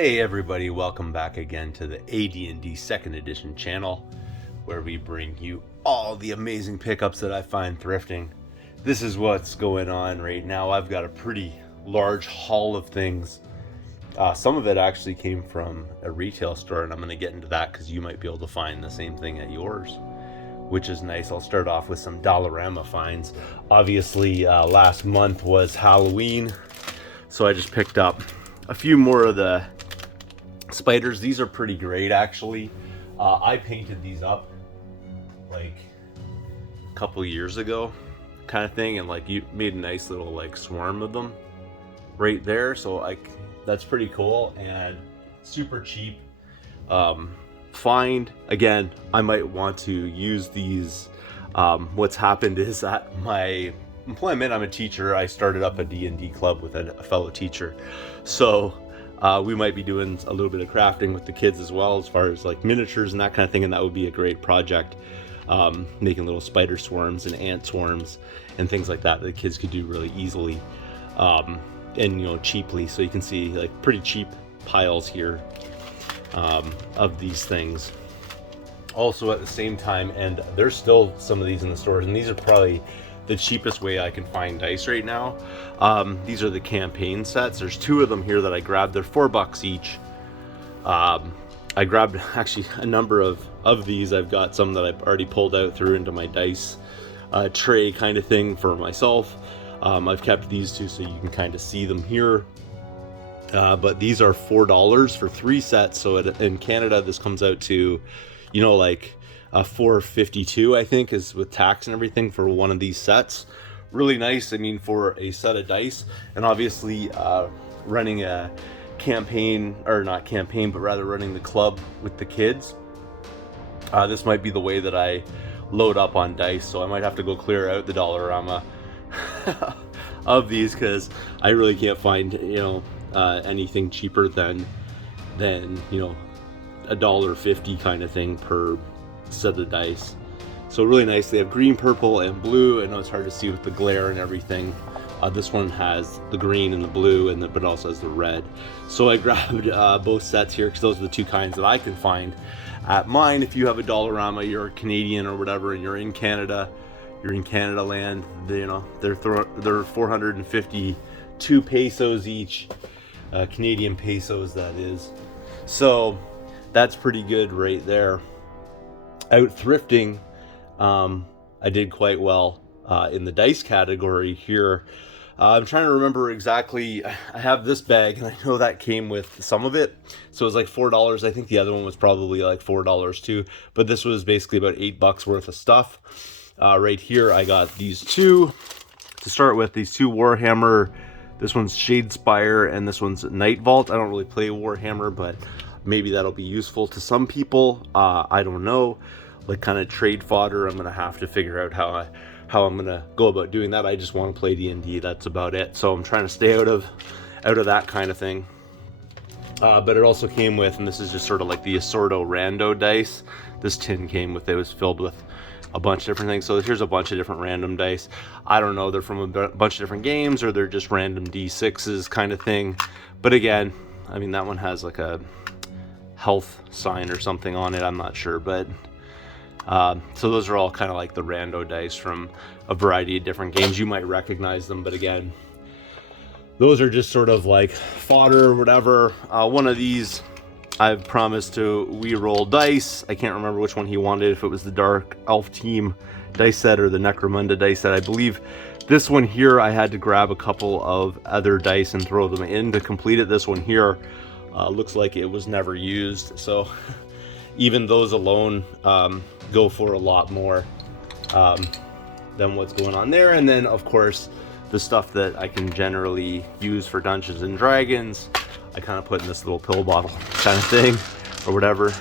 Hey everybody, welcome back again to the AD&D 2nd Edition channel, where we bring you all the amazing pickups that I find thrifting. This is what's going on right now. I've got a pretty large haul of things. Some of it actually came from a retail store, and I'm going to get into that because you might be able to find the same thing at yours, which is nice. I'll start off with some Dollarama finds. Obviously, last month was Halloween, so I just picked up a few more of the spiders. These are pretty great, actually. I painted these up like a couple years ago, kind of thing, and like you made a nice little like swarm of them right there. So like that's pretty cool and super cheap. Find again. I might want to use these. What's happened is at my employment, I'm a teacher. I started up a D&D club with a fellow teacher, so we might be doing a little bit of crafting with the kids as well, as far as like miniatures and that kind of thing, and that would be a great project. Making little spider swarms and ant swarms and things like that the kids could do really easily, and cheaply. So you can see like pretty cheap piles here of these things. Also at the same time, and there's still some of these in the stores, and these are probably the cheapest way I can find dice right now. These are the campaign sets. There's two of them here that I grabbed. They're $4 each. I grabbed actually a number of these. I've got some that I've already pulled out, threw into my dice tray kind of thing for myself. I've kept these two so you can kind of see them here. But these are $4 for 3 sets. So in Canada, this comes out to, like $4.52, I think, is with tax and everything for one of these sets. Really nice, I mean, for a set of dice. And obviously running a campaign, or not campaign, but rather running the club with the kids, this might be the way that I load up on dice. So I might have to go clear out the Dollarama of these, because I really can't find anything cheaper than $1.50 kind of thing per set of dice. So really nice. They have green, purple, and blue. I know it's hard to see with the glare and everything. This one has the green and the blue, but also has the red. So I grabbed both sets here because those are the two kinds that I can find at mine. If you have a Dollarama, you're a Canadian or whatever, and you're in Canada land, they're 452 pesos each, Canadian pesos that is. So that's pretty good right there. Out thrifting, I did quite well in the dice category here. I'm trying to remember exactly. I have this bag, and I know that came with some of it, so it was like $4. I think the other one was probably like $4 too, but this was basically about $8 worth of stuff. Right here, I got these two to start with. These two Warhammer. This one's Shadespire, and this one's Night Vault. I don't really play Warhammer, but maybe that'll be useful to some people. I don't know, like kind of trade fodder. I'm gonna have to figure out how I'm gonna go about doing that. I just want to play D&D. That's about it. So I'm trying to stay out of that kind of thing. But it also came with, and this is just sort of like the Assorto Rando dice. This tin came with, it was filled with a bunch of different things. So here's a bunch of different random dice. I don't know, they're from a bunch of different games, or they're just random D6s kind of thing. But again, I mean, that one has like a health sign or something on it, I'm not sure, but so those are all kind of like the rando dice from a variety of different games. You might recognize them, but again, those are just sort of like fodder or whatever. One of these I've promised to we-roll dice. I can't remember which one he wanted, if it was the Dark Elf Team dice set or the Necromunda dice set. I believe this one here, I had to grab a couple of other dice and throw them in to complete it. This one here looks like it was never used, so even those alone go for a lot more than what's going on there. And then of course the stuff that I can generally use for Dungeons and Dragons, I kind of put in this little pill bottle kind of thing or whatever.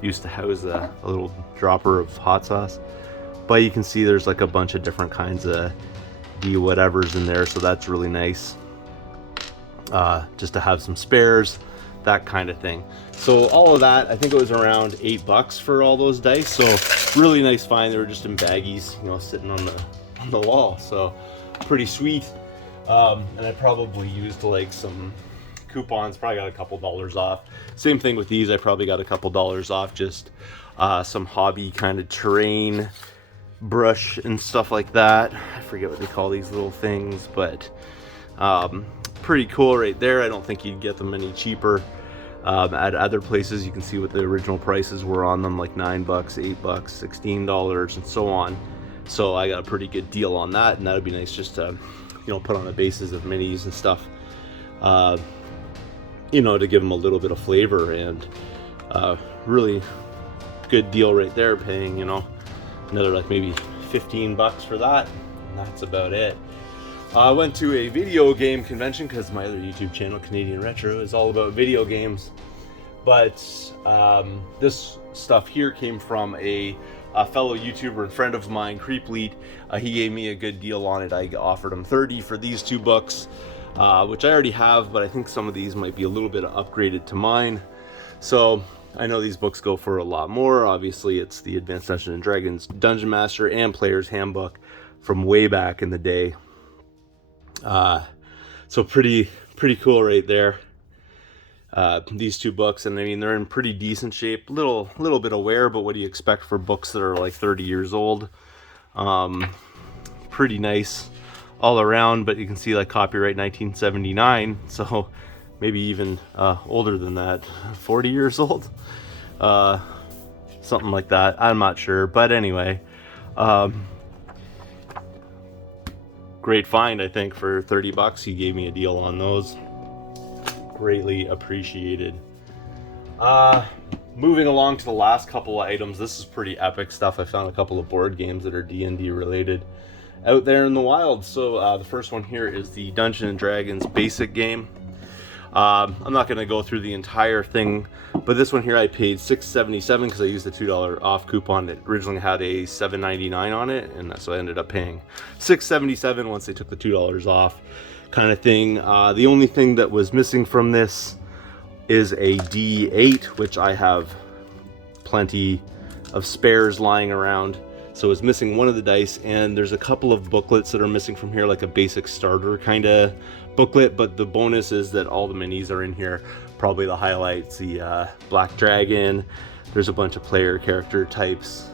Used to house a little dropper of hot sauce, but you can see there's like a bunch of different kinds of D whatevers in there, so that's really nice, just to have some spares, that kind of thing. So all of that, I think it was around $8 for all those dice. So really nice find. They were just in baggies, sitting on the wall. So pretty sweet. And I probably used like some coupons, probably got a couple dollars off. Same thing with these, I probably got a couple dollars off, just some hobby kind of terrain brush and stuff like that. I forget what they call these little things, but pretty cool right there. I don't think you'd get them any cheaper at other places. You can see what the original prices were on them, like $9, $8, $16, and so on. So I got a pretty good deal on that, and that would be nice just to, you know, put on the bases of minis and stuff, you know, to give them a little bit of flavor. And really good deal right there, paying, you know, another like maybe $15 for that, and that's about it. I went to a video game convention because my other YouTube channel, Canadian Retro, is all about video games. But this stuff here came from a fellow YouTuber and friend of mine, Creeplead. He gave me a good deal on it. I offered him $30 for these 2 books, which I already have, but I think some of these might be a little bit upgraded to mine. So I know these books go for a lot more. Obviously, it's the Advanced Dungeons & Dragons Dungeon Master and Player's Handbook from way back in the day. So pretty cool right there. These 2 books, and I mean, they're in pretty decent shape. Little bit of wear, but what do you expect for books that are like 30 years old? Pretty nice all around, but you can see like copyright 1979, so maybe even older than that, 40 years old, something like that. I'm not sure, but anyway, great find, I think, for $30. He gave me a deal on those. Greatly appreciated. Moving along to the last couple of items. This is pretty epic stuff. I found a couple of board games that are D&D related out there in the wild. So the first one here is the Dungeons & Dragons basic game. I'm not going to go through the entire thing, but this one here I paid $6.77 because I used the $2 off coupon. It originally had a $7.99 on it, and so I ended up paying $6.77 once they took the $2 off, kind of thing. The only thing that was missing from this is a D8, which I have plenty of spares lying around. So it's missing one of the dice, and there's a couple of booklets that are missing from here, like a basic starter kind of booklet, but the bonus is that all the minis are in here. Probably the highlights, the Black Dragon. There's a bunch of player character types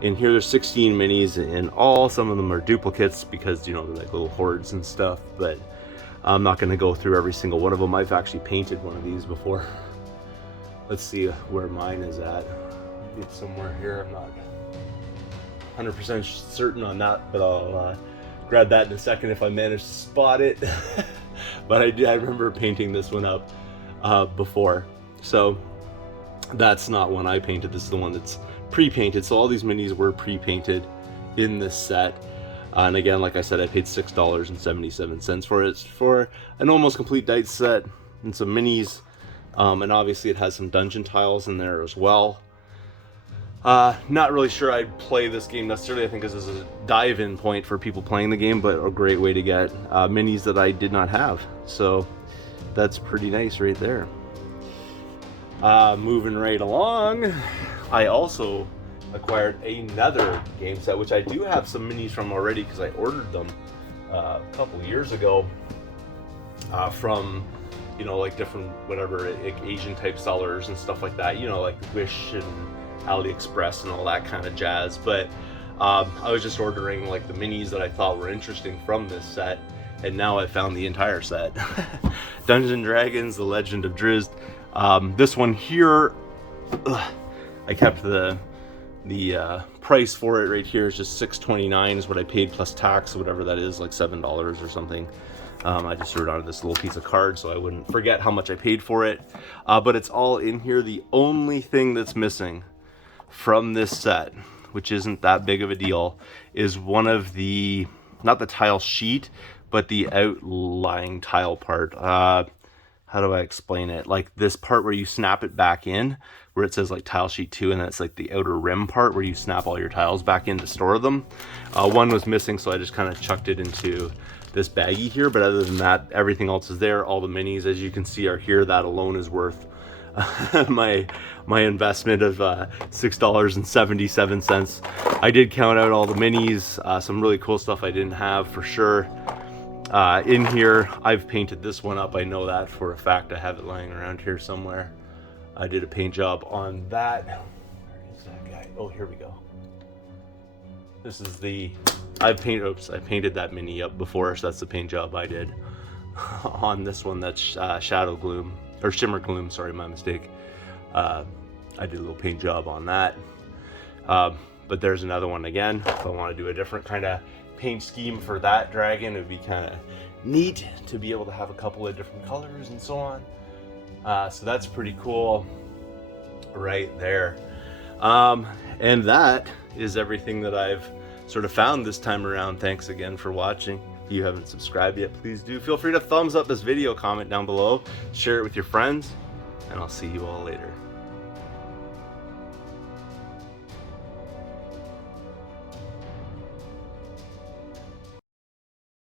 in here. There's 16 minis in all. Some of them are duplicates because, you know, they're like little hordes and stuff, but I'm not going to go through every single one of them. I've actually painted one of these before. Let's see where mine is at. Maybe it's somewhere here. I'm not 100% certain on that, but I'll grab that in a second if I manage to spot it. But I remember painting this one up before. So that's not one I painted. This is the one that's pre-painted. So all these minis were pre-painted in this set. And again, like I said, I paid $6.77 for it. It's for an almost complete dice set and some minis. And obviously it has some dungeon tiles in there as well. Not really sure I'd play this game necessarily. I think this is a dive-in point for people playing the game, but a great way to get minis that I did not have. So that's pretty nice right there. Moving right along, I also acquired another game set, which I do have some minis from already because I ordered them a couple years ago from, you know, like different whatever, like Asian type sellers and stuff like that, you know, like Wish and AliExpress and all that kind of jazz. But I was just ordering like the minis that I thought were interesting from this set, and now I found the entire set. Dungeons & Dragons: The Legend of Drizzt. This one here, I kept the price for it right here is just $6.29 is what I paid plus tax, whatever that is, like $7 or something. I just threw it onto this little piece of card so I wouldn't forget how much I paid for it. But it's all in here. The only thing that's missing from this set, which isn't that big of a deal, is one of the, not the tile sheet, but the outlying tile part. How do I explain it? Like this part where you snap it back in, where it says like tile sheet 2, and that's like the outer rim part where you snap all your tiles back in to store them. One was missing, so I just kind of chucked it into this baggie here, but other than that, everything else is there. All the minis, as you can see, are here. That alone is worth my investment of $6.77. I did count out all the minis, some really cool stuff I didn't have for sure. In here, I've painted this one up. I know that for a fact. I have it lying around here somewhere. I did a paint job on that. Where is that guy? Oh, here we go. This is the, I painted that mini up before, so that's the paint job I did on this one. That's Shadow Gloom, or Shimmer Gloom, sorry, my mistake. I did a little paint job on that. But there's another one again. If I want to do a different kind of paint scheme for that dragon, it would be kind of neat to be able to have a couple of different colors and so on. So that's pretty cool right there. And that is everything that I've sort of found this time around. Thanks again for watching. If you haven't subscribed yet, please do. Feel free to thumbs up this video, comment down below, share it with your friends, and I'll see you all later.